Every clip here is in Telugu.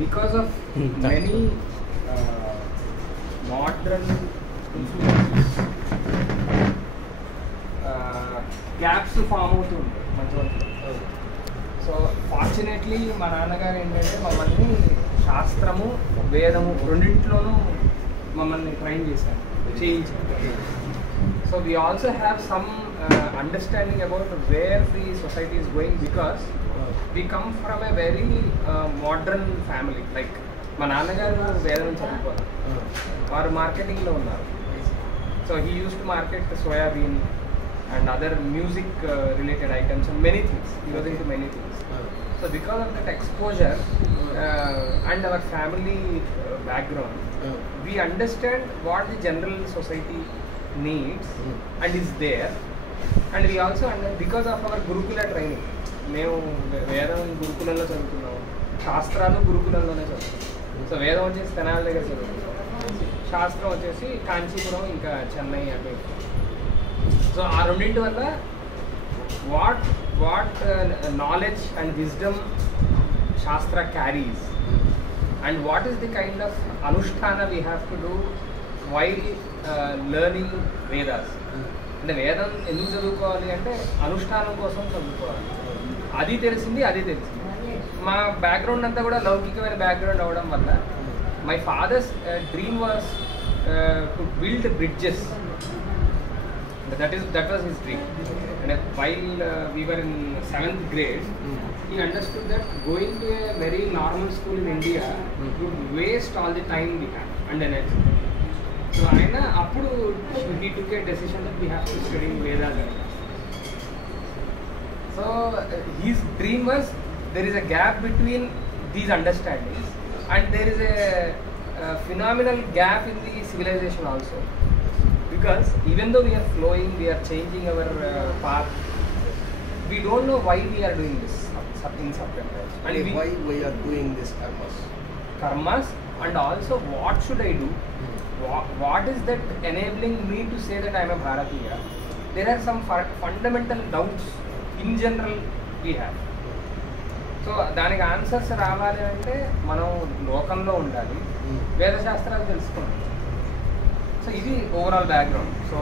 because of many modern influences, gaps form అవుతుంటాయి మధ్యవర్తిలో. సో ఫార్చునేట్లీ మా నాన్నగారు ఏంటంటే మమ్మల్ని శాస్త్రము వేదము రెండింటిలోనూ మమ్మల్ని ట్రైన్ చేయించారు. So we also have some understanding about where the society is going because we come from a very modern family. Like మా నాన్నగారు వేదం చదువుకోవాలి, వారు మార్కెటింగ్లో ఉన్నారు. So he use to market soybean and other music related items and many things. He was into many things. So because of that exposure and our family background, we understand what the general society needs and is there. And we also because of our Gurukula training, మేము వేదం గురుకులంలో చదువుతున్నాము, శాస్త్రాలు గురుకులంలోనే చదువుతున్నాం. సో వేదం వచ్చేసి తెనాలి దగ్గర చదువుతున్నాం, శాస్త్రం వచ్చేసి కాంచీపురం ఇంకా చెన్నై అంటే. సో ఆ రెండింటి వల్ల what knowledge and wisdom shastra carries and what is the kind of anushthana we have to do while learning Vedas. అంటే వేదం ఎందుకు చదువుకోవాలి అంటే అనుష్ఠానం కోసం చదువుకోవాలి. అది తెలిసింది. మా బ్యాక్గ్రౌండ్ అంతా కూడా లౌకికమైన బ్యాక్గ్రౌండ్ అవ్వడం వల్ల my father's dream was to build bridges. That was his dream. And while we were in 7th grade, he understood that going to a very normal school in India would waste all the time we had and energy. So he took a decision that we have to study Vedas. So his dream was there is a gap between these understandings and there is a phenomenal gap in the civilization also. Because even though we are flowing, we are changing our path, we don't know why we are doing this in subcontinent. And why we are doing this karmas, and also what should I do? What is that enabling me to say that I am a Bharatiya? There are some fundamental doubts in general we have. So దానికి ఆన్సర్స్ రావాలి అంటే మనం లోకంలో ఉండాలి, వేదశాస్త్రాలు తెలుసుకోండి. సో ఇది ఓవరాల్ బ్యాక్గ్రౌండ్. సో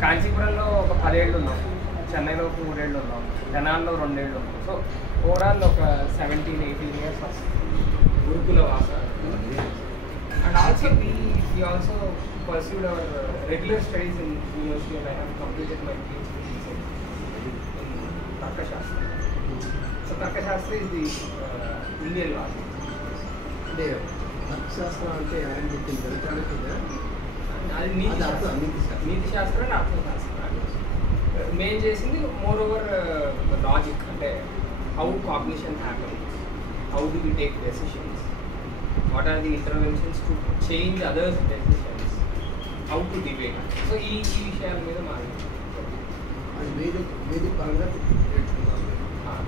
కాంచీపురంలో ఒక 10 ఏళ్ళు ఉన్నాం, చెన్నైలో 3 ఏళ్ళు ఉన్నాం, తెనాల్లో 2 ఏళ్ళు ఉన్నాం. సో ఓవరాల్ ఒక 17-18 years గురుకుల వాస. And also we also pursued our regular studies in university and I have completed my PhD in Tarkashastra. So Tarkashastra is the Indian law. అంటే అర్థశాస్త్రం అంటే ఎవరైనా చెప్పింది అది నీతి శాస్త్రం అండ్ అర్థశాస్త్రం. మేము చేసింది మోర్ ఓవర్ లాజిక్, అంటే how cognition happens, how do we take decisions, what are the interventions to change others decisions, how to debate. So ఈ విషయాల మీద వేదిక పరంగా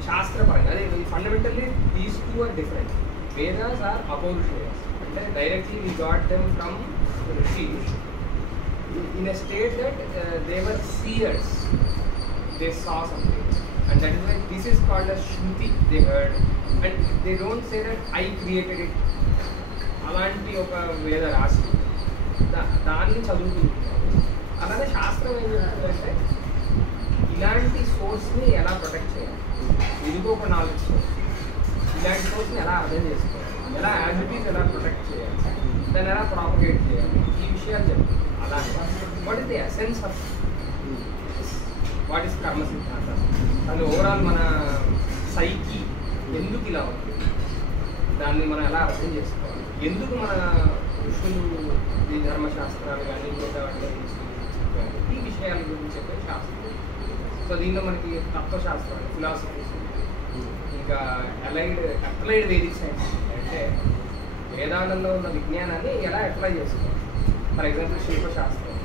శాస్త్రపరంగా అదే fundamentally these two are different. Vedas are apaurusheyas, అంటే directly we got them from rishis in a state that they were seers, they saw something, and that is why this is called a shruti. They heard and they don't say that I created it. అలాంటి ఒక వేద రాశి దాన్ని చదువుకుంటున్నారు. అలాగే శాస్త్రం ఏం చెప్తుందంటే ఇలాంటి సోర్స్ని ఎలా ప్రొటెక్ట్ చేయాలి, ఇదిగో ఒక నాలెడ్జ్ సోర్స్, ఇలాంటి సోర్స్ని ఎలా అర్థం చేసుకోవాలి, ఎలా యాక్టివిటీస్ ఎలా ప్రొటెక్ట్ చేయాలి, దాన్ని ఎలా ప్రాపగేట్ చేయాలి, ఈ విషయాలు చెప్తాను. అలాగే what is the essence of what is కర్మ సిద్ధాంతం, అది ఓవరాల్ మన సైకి ఎందుకు ఇలా ఉంది, దాన్ని మనం ఎలా అర్థం చేసుకోవాలి, ఎందుకు మన ఋషులు ఈ ధర్మశాస్త్రాలు కానీ ఈ విషయాల గురించి చెప్పే శాస్త్రం. సో దీనిలో మనకి తత్వశాస్త్రం, ఫిలాసఫీస్, ఇంకా అప్లైడ్ వేదిక్ సైన్స్, అంటే వేదాలలో ఉన్న విజ్ఞానాన్ని ఎలా అప్లై చేసుకోవాలి. ఫర్ ఎగ్జాంపుల్ శిల్పశాస్త్రం,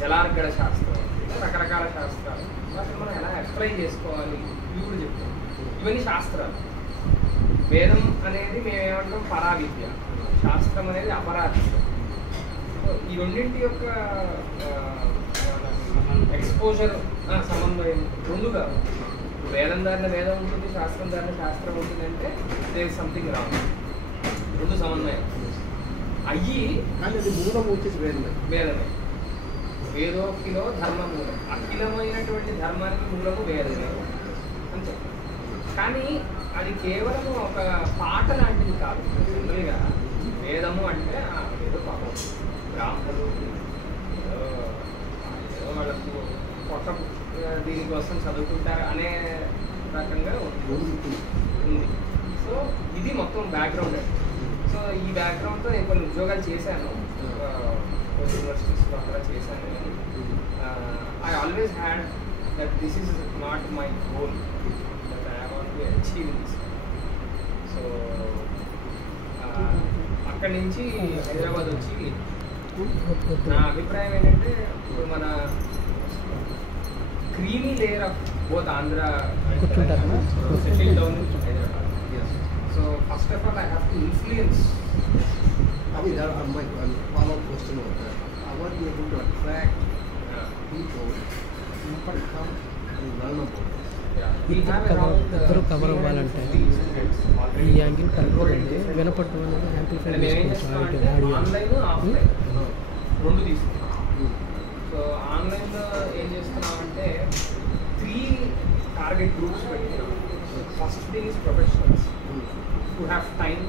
జలార్గడ శాస్త్రం, రకరకాల శాస్త్రాలు వాటిని మనం ఎలా అప్లై చేసుకోవాలి ఇవి కూడా చెప్తాం. ఇవన్నీ శాస్త్రాలు. వేదం అనేది మేమేమంటాం పరావిద్య, శాస్త్రం అనేది అపరావిద్య. ఈ రెండింటి యొక్క ఎక్స్పోజర్ సమన్వయం రెండుగా, వేదం దారిన వేదం ఉంటుంది, శాస్త్రం దారిన శాస్త్రం ఉంటుంది అంటే దేర్ ఇస్ సంథింగ్ రాంగ్. రెండు సమన్వయం అయ్యి కానీ అది మూలం వచ్చేసి వేదమే. వేదోకిలో ధర్మ మూలం, అఖిలమైనటువంటి ధర్మానికి మూలము వేదమే అంతే. కానీ అది కేవలం ఒక పాట లాంటిది కాదు. జనరల్గా వేదము అంటే ఏదో పాపం బ్రాహ్మణులు ఏదో వాళ్ళకు పొట్ట దీనికోసం చదువుకుంటారు అనే రకంగా ఉంది. సో ఇది మొత్తం బ్యాక్గ్రౌండ్ అండి. సో ఈ బ్యాక్గ్రౌండ్తో నేను కొన్ని ఉద్యోగాలు చేశాను, యూనివర్సిటీస్లో అక్కడ చేశాను. I always had that this is not my goal, that I want to achieve this. So అక్కడి నుంచి హైదరాబాద్ వచ్చి నా అభిప్రాయం ఏంటంటే ఇప్పుడు మన creamy layer of both Andhra settle down in Hyderabad. So first of all, I have to influence. I mean, my follow-up question was that how are you able to attract people who can come and learn about this? ఇద్దరు కవర్ అవ్వాలంటే ఈ యాంగిల్ కరెక్ట్ ఉంది. వినపడటం అనేది యాంప్లిఫై చేసుకోవచ్చు ఆడియో. ఆన్లైన్ ఆఫ్లైన్ రెండు తీసుకున్నాం. సో ఆన్లైన్లో ఏం చేస్తున్నామంటే 3 టార్గెట్ గ్రూప్స్ పెట్టినాం. First thing is professionals who have time,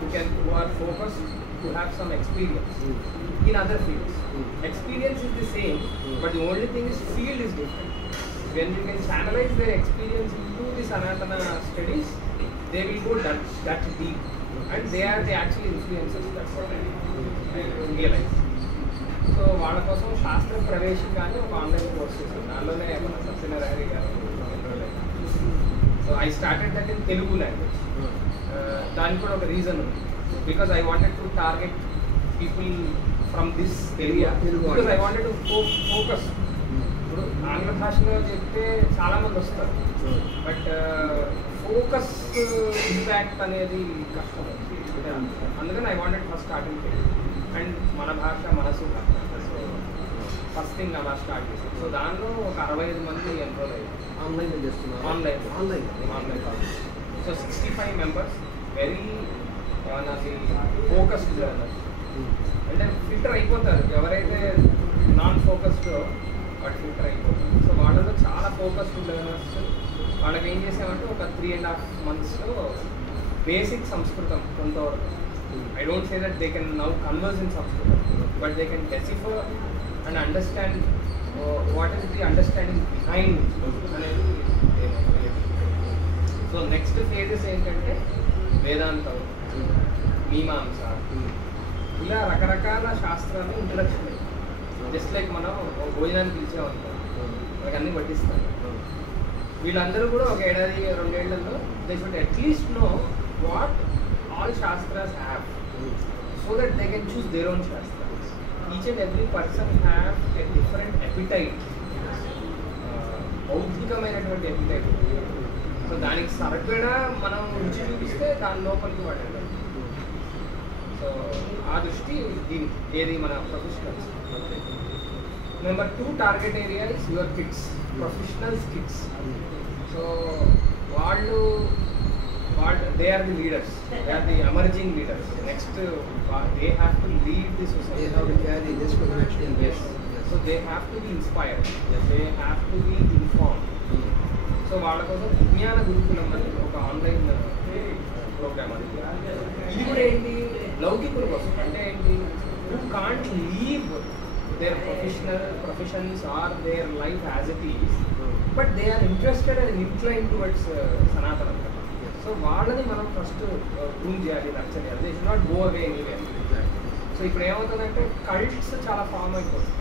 who are focused, who have some experience in other fields. Experience is the same, but the only thing is field is different. When you can channelize their experience into the Sanatana studies, they will go that deep, and they are the actual influencers. That's what I realize. So వాళ్ళ కోసం శాస్త్ర ప్రవేశం కానీ ఒక ఆన్లైన్ కోర్స్ చేశాను. దానిలోనే మన సత్యనారాయణ గారు. So I started that in Telugu language. దానికి కూడా ఒక రీజన్ ఉంది, because I wanted to target people from this area, because I wanted to focus. ఇప్పుడు ఆంగ్ల భాషలో చెప్తే చాలామంది వస్తారు, బట్ ఫోకస్ ఇంపాక్ట్ అనేది కష్టం. అందుకని I wanted first starting and మన భాష మనసు భాష. సో ఫస్ట్ థింగ్ అలా స్టార్ట్ చేశాను. సో దానిలో ఒక 65 మంది ఎన్రోల్ అయ్యారు. ఆన్లైన్లో చేస్తున్నారు. Online so 65 members, very focused learners. అంటే ఫిల్టర్ అయిపోతారు, ఎవరైతే నాన్ ఫోకస్డ్ వాడు ఫిల్టర్ అయిపోతారు. సో వాళ్ళలో చాలా ఫోకస్డ్ లెర్నర్స్. వాళ్ళకి ఏం చేసామంటే ఒక 3.5 monthsలో బేసిక్ సంస్కృతం కొంతవరకు. I don't say that they can now converse in సంస్కృతం, but they can decipher and understand what is the understanding behind అనేది. సో నెక్స్ట్ ఫేజెస్ ఏంటంటే వేదాంతం, మీమాంస, ఇలా రకరకాల శాస్త్రాలు ఇంట్రడక్షన్. జస్ట్ లైక్ మనం భోజనానికి పిలిచామనుకో మనకి అన్నీ పట్టిస్తాం. వీళ్ళందరూ కూడా ఒక 1-2 ఏళ్లలో they should at least know what all shastras have, so that they can choose their own shastra. Each and every person have a different appetite, బౌద్ధికమైనటువంటి ఎపిటైట్. సో దానికి సరిపడా మనం రుచి చూపిస్తే దాని లోపలికి వాడాలి. సో ఆ దృష్టి దీనికి ఏది మన professionals. Number 2 target area is your kids, professionals kids. So వాళ్ళు they are the leaders, they are the emerging leaders. Next they have to lead the society. So they have to be inspired, they have to be informed. So వాళ్ళ కోసం విజ్ఞాన గురుకులం అని ఒక ఆన్లైన్ ప్రోగ్రామ్ అది. ఇది కూడా ఏంటి, లౌకికుల కోసం. అంటే ఏంటి, you can't leave their professions or their life as it is, but they are interested and incline towards సనాతనం. సో వాళ్ళని మనం ఫస్ట్ ప్రూవ్ చేయాలి, నచ్చ చేయాలి. They should not go away anywhere. So ఇప్పుడు ఏమవుతుందంటే కల్ట్స్ చాలా ఫామ్ అయిపోతుంది.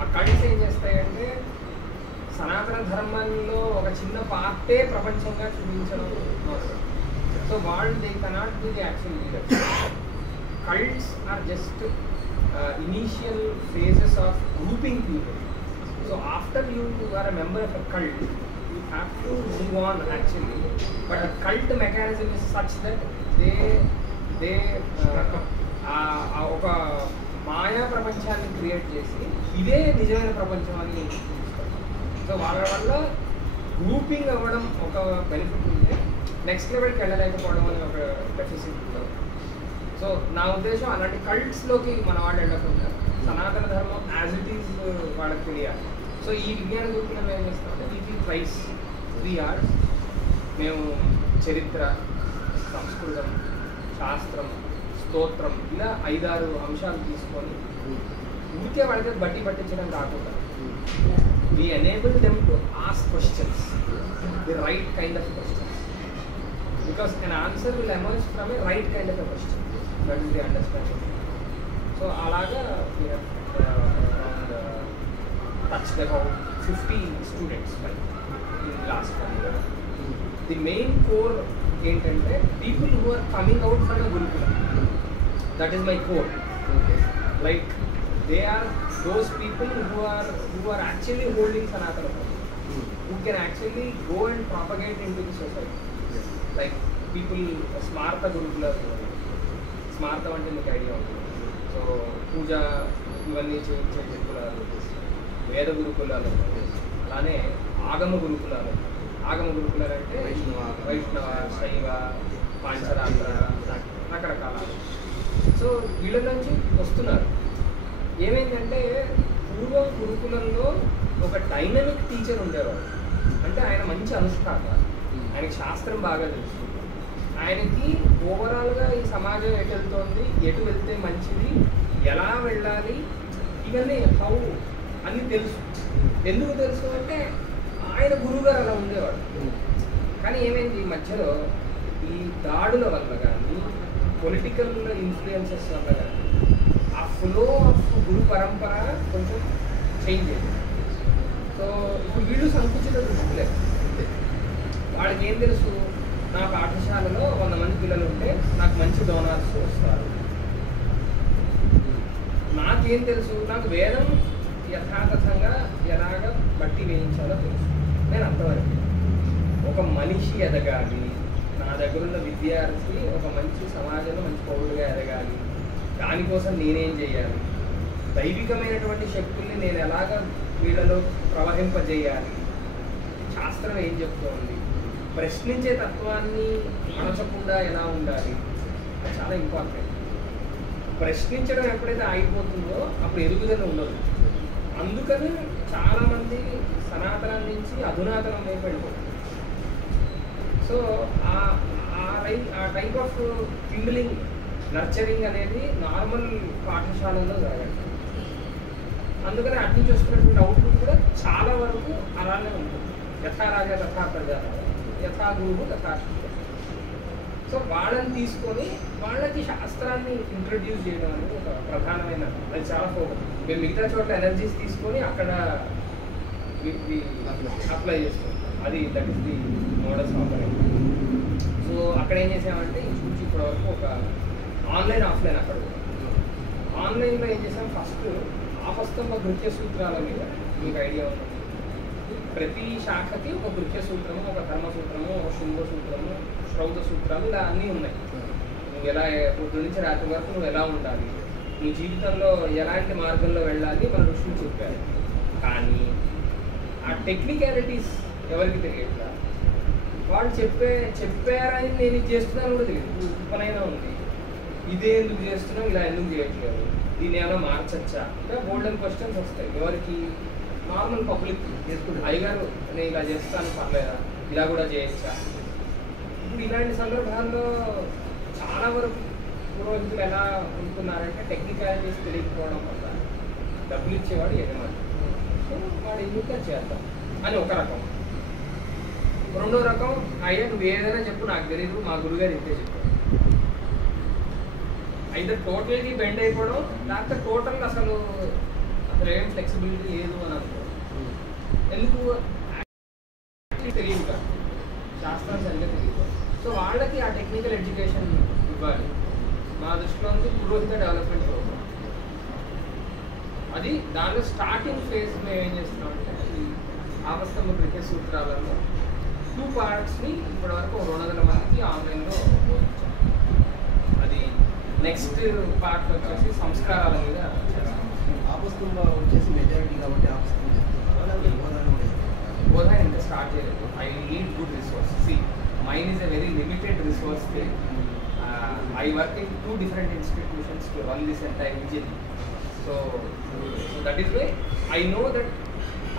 ఆ కల్ట్స్ ఏం చేస్తాయంటే సనాతన ధర్మంలో ఒక చిన్న పార్టే ప్రపంచంగా చూపించడం. సో వాళ్ళు they cannot be the actual leaders. Cults are just initial phases of grouping people. So after you are a member of a cult, you have to move on actually. But a cult mechanism is such that they ఒక మాయా ప్రపంచాన్ని క్రియేట్ చేసి ఇదే నిజమైన ప్రపంచం అని. సో వాళ్ళ వల్ల గ్రూపింగ్ అవ్వడం ఒక బెనిఫిట్ ఉంటే, నెక్స్ట్ లెవెల్కి వెళ్ళలేకపోవడం అని ఒక డెఫిసిట్. సో నా ఉద్దేశం అలాంటి కల్ట్స్లోకి మన వాళ్ళు వెళ్ళకుండా సనాతన ధర్మం యాజ్ ఇట్ ఈజ్ వాళ్ళకి తెలియాలి. సో ఈ విజ్ఞాన గురుకులం ఏం చేస్తామంటే వీక్లీ ట్వైస్ 3 hours మేము చరిత్ర, సంస్కృతం, శాస్త్రం, స్తోత్రం ఇలా 5-6 అంశాలు తీసుకొని ఊరికే వాళ్ళకి బట్టి పట్టించడం కాకుండా we enable them to ask questions, the right kind of questions, because an answer will emerge from a right kind of a question. That is the understanding. So alaga we have around touched about 50 students in the last 1 year. The main core ఏంటంటే people who are coming out from a gurukulam, that is my core. Okay. Like they are those people who are actually holding Sanatana Dharma, who can actually go and propagate into the society. Yes. Like people, Smarta Gurukula, Smarta అంటే మీకు ఐడియా ఉంటుంది. సో పూజ ఇవన్నీ చేయించే గురుకులాలు, వేద గురుకులాలు, అలానే ఆగమ గురుకులాలు. ఆగమ గురుకులాలు అంటే వైష్ణవ, శైవ, పాంచరాత్ర రకరకాల. సో వీళ్ళ నుంచి వస్తున్నారు. ఏమైందంటే పూర్వం గురుకులంలో ఒక డైనమిక్ టీచర్ ఉండేవాడు. అంటే ఆయన మంచి అనుష్ఠాత, ఆయనకి శాస్త్రం బాగా తెలుసు, ఆయనకి ఓవరాల్గా ఈ సమాజం ఎటు వెళ్తోంది, ఎటు వెళ్తే మంచిది, ఎలా వెళ్ళాలి, ఇవన్నీ హౌ అన్నీ తెలుసు. ఎందుకు తెలుసు అంటే ఆయన గురువుగారు అలా ఉండేవాడు. కానీ ఏమైంది ఈ మధ్యలో ఈ దాడుల వల్ల కానీ పొలిటికల్ ఇన్ఫ్లుయెన్సెస్ వల్ల కానీ ఆ ఫ్లో ఆఫ్ గురు పరంపర కొంచెం చేంజ్ అయింది. సో ఇప్పుడు వీళ్ళు సంకుచిత దృష్టిలే. వాళ్ళకి ఏం తెలుసు, నా పాఠశాలలో 100 మంది పిల్లలు ఉంటే నాకు మంచి డోనర్స్ వస్తారు. నాకేం తెలుసు, నాకు వేదం యథాతథంగా ఎలాగ బట్టి వేయించాలో తెలుసు. నేను అంతవరకు ఒక మనిషి ఎదగాలి, నా దగ్గర ఉన్న విద్యార్థి ఒక మంచి సమాజంలో మంచి పౌరుడుగా ఎదగాలి, దానికోసం నేనేం చేయాలి, దైవికమైనటువంటి శక్తుల్ని నేను ఎలాగ వీళ్ళలో ప్రవహింపజేయాలి, శాస్త్రం ఏం చెప్తోంది, ప్రశ్నించే తత్వాన్ని అణచకుండా ఎలా ఉండాలి, అది చాలా ఇంపార్టెంట్. ప్రశ్నించడం ఎప్పుడైతే ఆగిపోతుందో అప్పుడు ఎదుగుదల ఉండదు. అందుకని చాలామంది సనాతనం నుంచి అధునాతనం వైపు వెళ్ళిపోతుంది. సో ఆ టైప్ ఆఫ్ కిండ్లింగ్, నర్చరింగ్ అనేది నార్మల్ పాఠశాలల్లో జరగదు. అందుకని అటు నుంచి వస్తున్నటువంటి అవుట్పుట్ కూడా చాలా వరకు అలానే ఉంటుంది. యథారాజ తథా ప్రజా, యథా గురువు తథా శిష్య. సో వాళ్ళని తీసుకొని వాళ్ళకి శాస్త్రాన్ని ఇంట్రడ్యూస్ చేయడం అనేది ఒక ప్రధానమైన, అది చాలా ఫోకస్. మేము మిగతా చోట్ల ఎనర్జీస్ తీసుకొని అక్కడ అప్లై చేస్తాం. అది that is the models operate. So అక్కడ ఏం చేసామంటే ఇంచుమించు ఇప్పటి వరకు ఒక ఆన్లైన్, ఆఫ్లైన్. అక్కడ ఆన్లైన్లో ఏం చేసాం, ఫస్ట్ ఆపస్తంభ నృత్య సూత్రాల మీద మీకు ఐడియా ఉంటుంది. ప్రతి శాఖకి ఒక నృత్య సూత్రము, ఒక ధర్మ సూత్రము, ఒక శుంభ సూత్రము, శ్రౌత సూత్రాలు ఇలా అన్నీ ఉన్నాయి. నువ్వు ఎలా పొద్దు నుంచి రాత్రి వరకు నువ్వు ఎలా ఉండాలి, నువ్వు జీవితంలో ఎలాంటి మార్గంలో వెళ్ళాలి మన ఋషులు చెప్పారు. కానీ ఆ టెక్నికాలిటీస్ ఎవరికి తెలియట్లా. వాళ్ళు చెప్పారని నేను ఇది చేస్తున్నాను కూడా తెలియదు. పనైనా ఉంది, ఇదే ఎందుకు చేస్తున్నావు, ఇలా ఎందుకు చేయట్లేదు, దీన్ని ఏమైనా మార్చచ్చా, ఇంకా గోల్డెన్ క్వశ్చన్స్ వస్తాయి. ఎవరికి, నార్మల్ పబ్లిక్. అయ్యగారు నేను ఇలా చేస్తాను పర్లేదా, ఇలా కూడా చేయొచ్చా. ఇప్పుడు ఇలాంటి సందర్భాల్లో చాలా వరకు పురోహితులు ఎలా ఉంటున్నారంటే టెక్నికాలిటీస్ తెలియకపోవడం వల్ల డబ్బులు ఇచ్చేవాడు యజమాని, సో వాడు ఎందుకు చేద్దాం అని ఒక రకం. రెండో రకం, అయ్యా నువ్వు ఏదైనా చెప్పు నాకు తెలియదు, మా గురుగారు ఇంతే చెప్పారు. అయితే టోటల్గా బెండ్ అయిపోవడం, లేకపోతే టోటల్గా అసలు ఏం ఫ్లెక్సిబిలిటీ లేదు అని అనుకో. ఎందుకు తెలియదు కాదు, శాస్త్రం సరిగ్గా తెలియదు. సో వాళ్ళకి ఆ టెక్నికల్ ఎడ్యుకేషన్ ఇవ్వాలి. మా దృష్టిలో ఉంది పురోహిత డెవలప్మెంట్ ప్రోగ్రామ్. అది దానిలో స్టార్టింగ్ ఫేజ్ మేము ఏం చేస్తున్నామంటే ఈ ఆపస్తంభ నృత్య సూత్రాలలో 2 partsని ఇప్పటివరకు 200 మందికి ఆన్లైన్లో బోధించాం. అది నెక్స్ట్ పార్ట్ వచ్చేసి సంస్కారాల మీద చేస్తాం. ఆపస్తంభ వచ్చేసి మెజారిటీ కాబట్టి ఆపస్తంభ చెప్తున్నారు. బోధన ఇంకా స్టార్ట్ చేయలేదు. I need good resource. See mine is a very limited resource thing. I work in 2 different institutions to run this entire engine. So that is why I know that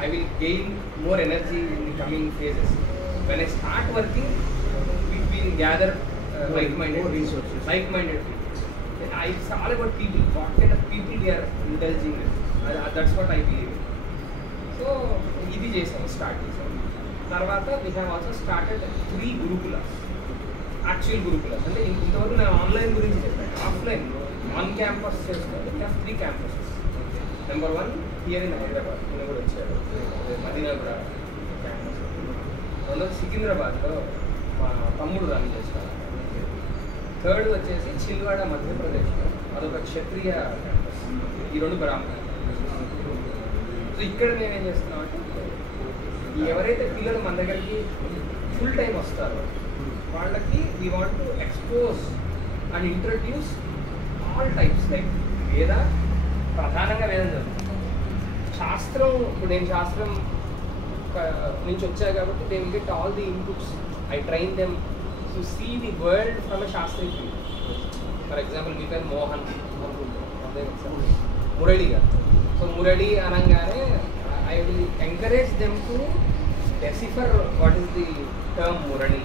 I will gain more energy in the coming phases. When I start working, we will gather like-minded more people. resources. Like-minded people. It's all about people. What kind of people we are indulging in. That's what I believe in. So, ఇది చేసాము, స్టార్ట్ చేసాము. తర్వాత we have also started 3 gurukulas, actual gurukulas. అంటే ఇంతవరకు నేను ఆన్లైన్ గురించి చెప్పాను. ఆఫ్లైన్ 1 క్యాంపస్ చేస్తున్నాను. We have 3 campuses. Number 1 here in Hyderabad, నేను కూడా వచ్చాడు, మదీనాపుర క్యాంపస్. రెండోది సికింద్రాబాద్లో మా తమ్ముడు రన్ చేస్తాను. థర్డ్ వచ్చేసి చిల్వాడ మధ్యప్రదేశ్లో, అదొక క్షత్రియ క్యాంపస్. ఈ 2 బ్రాహ్మణ. సో ఇక్కడ మేమేం చేస్తున్నాం అంటే, ఎవరైతే పిల్లలు మన దగ్గరికి ఫుల్ టైం వస్తారో వాళ్ళకి we want to expose and introduce all types. Like వేద, ప్రధానంగా వేదం చదువుతాం. శాస్త్రం, ఇప్పుడు నేను శాస్త్రం నుంచి వచ్చా కాబట్టి they will get all the inputs. I train them to see the world from a శాస్త్రీయ వ్యూ. ఫర్ ఎగ్జాంపుల్ మీ పేరు మోహన్ అనుకుంటాం, మురళి గారు. సో మురళి అనగానే I will encourage them to decipher what is the term Murali.